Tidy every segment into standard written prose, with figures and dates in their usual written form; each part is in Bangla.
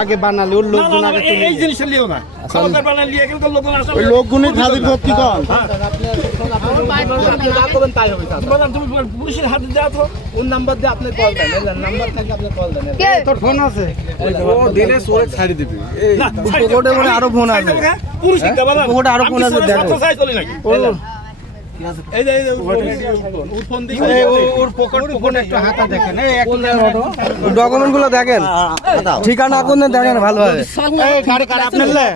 আগে বানালে ওর লোকজন আগে এই জিনিসটা লিও না সরকার বানালে লিয়ে গেল লোকজন আসলে ওই লোকগুলোই হাজির ভর্তি কর তুমি পুলিশের হাতে দাও তো ওর নাম্বার দিয়ে আপনি কল দেন নাম্বার থাকলে আপনি কল দেন তোর ফোন আছে ও দিলে সোরে ছাড়ি দিবি না পকেটে মনে আরো ফোন আছে পুলিশ দিতে বলা পকেটে আরো ফোন আছে দেখো চাই চলে নাকি এই যে ওর ফোন দিয়ে ওর পকেটে একটা হাতা দেখেন এই ডকুমেন্ট গুলো দেখেন ঠিকানা কোন দেখেন ভালোভাবে এই গাড়ি কার আপনার লে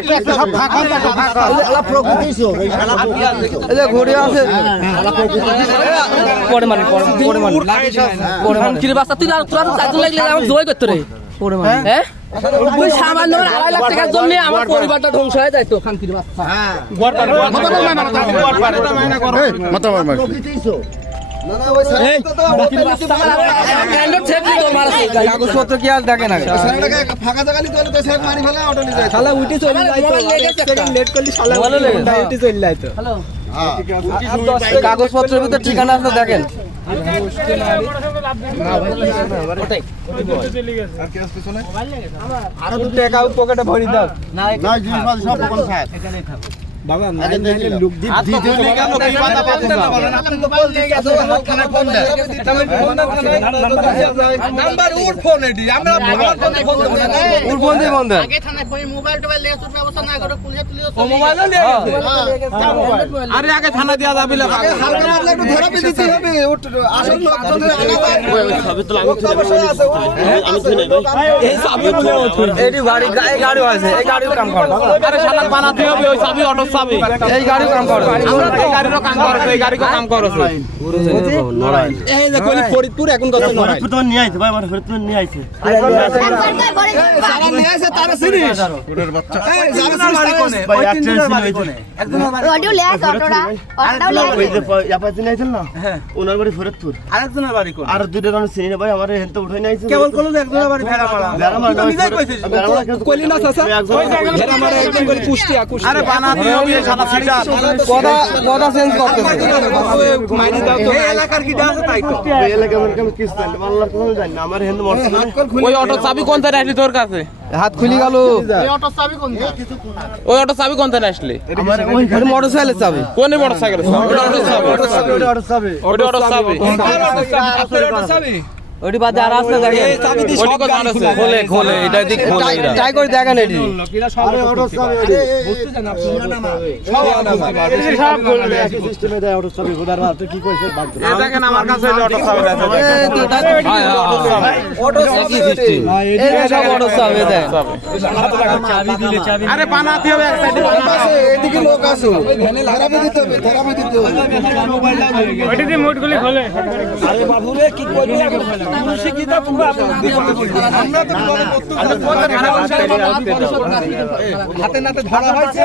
একটা সব ফাঁকা ফাঁকা শালা প্রকৃতিছো এই শালা এই যে ঘড়ি আছে পরে মানে কিরে বাস্তা তুই তোরা তো চারজন লাগলে আমার জয় করতে রে পরে মানে হ্যাঁ তুই সামান্য 2.5 লাখ টাকার জন্য আমার পরিবারটা ধ্বংস হয়ে যায় তো খান কিরে বাস্তা হ্যাঁ প্রকৃতিছো কাগজপত্র কি আর দেখে না ফাঁকা জায়গা নিতে হলে তো সেট মারি ফেলে অটো নিয়ে যায় শালা উঠি চলে যায় তো লেট করলি শালা উঠি চলে যায় তো কাগজপত্রের ভিতরে ঠিকানা আছে দেখেন আরো 2 টাকা পকেটে ভরি দাও না জিনিস সব কোন স্যার বাবা লোক দি কেন কি কথা বলেন আপনি তো বল দিয়ে গেছো হাত খানা ফোন দেন নাম্বার ওর ফোন এডি আমরা ফোন ওর ফোন দিয়ে বন্ধ আগে থানায় ফোন মোবাইল টোবাইল নিয়ে চুর ব্যবস্থা না করে পুলিশে তুলে ও মোবাইলও নিয়ে গেছে আরে আগে থানা দিয়া যাবে না আগে হালকা পাতলা একটু ধরা দিতে হবে আসল লোকজনের আনা যায় সবই তো আমি ধরে ভাই এই চাবি বলে এই গাড়ি আছে এই গাড়ির কাম কর আরে শালা বানাতে হবে ওই চাবি অটো চাবি এই গাড়ির কাম কর আমরা এই গাড়িরও কাম করো এই গাড়িরও কাম করো এই যে কলি ফরিদপুর এখন কত নয় তো নিয়ে আইছে ভাই আমার ফেরত নিয়ে আইছে যারা নিয়ে আসে তারা চিনিস ওটার বাচ্চা এই যারা চিনিস তারা কোনে ওই তিন দিনের বাড়ি কোনে অডিও লে আসো অটোটা অটোটাও লে ওই যে ইয়াপা চিনে আইছেন না ওনার বাড়ি ফরিদপুর আরেকজনের বাড়ি কোনে আর দুইটা আমি চিনি না ভাই আমার হেনতে উঠাই নাইছে কেবল কোন একজনের বাড়ি ভেড়া মারা তুই নিজেই কইছিস কইলি না চাচা ভেড়া মারা একদম করে কুষ্টিয়া আরে বানাতে হবে সাদা সিটা কথা চেঞ্জ করতেছে মাইরি দাও তো এই এলাকার কি আছে তাই তো এই এলাকা আমার কেমন কিছু জানি না আল্লাহর কথা জানি না আমার হেনতে মরছে ওই অটো চাবি কোনটা রাখলি তোর কাছে হাত খুলি গেল ওই অটো চাবি কোনটা আসলে আমার ওই ওই মোটরসাইকেলের চাবি কোন মোটরসাইকেল ওটা অটো চাবি অটো চাবি ওইটি বাদে আর আসলে দেখেন এই চাবি দি ওটি সব কোন আছে খোলে এটা দিক খোলে এটা ট্রাই করে দেখেন এটি আরে অটো চাবি বুঝতে জান আপনি সব বলবে সিস্টেমে দেয় অটো চাবি ওদার তুই কি কইছিস বাদ এই দেখেন আমার কাছে অটো চাবি আছে এই তো অটো চাবি এই সব অটো চাবি দেয় আরে বানাতে হবে এক সাইডে এদিকে লোক আছে থেরাপি দিতে হবে ওইটা দিয়ে মোটগুলি খোলে আরে বাবু রে কি কইলি পুলিশে কি তা পুরো আমরা তো হাতে নাতে ধরা হয়েছে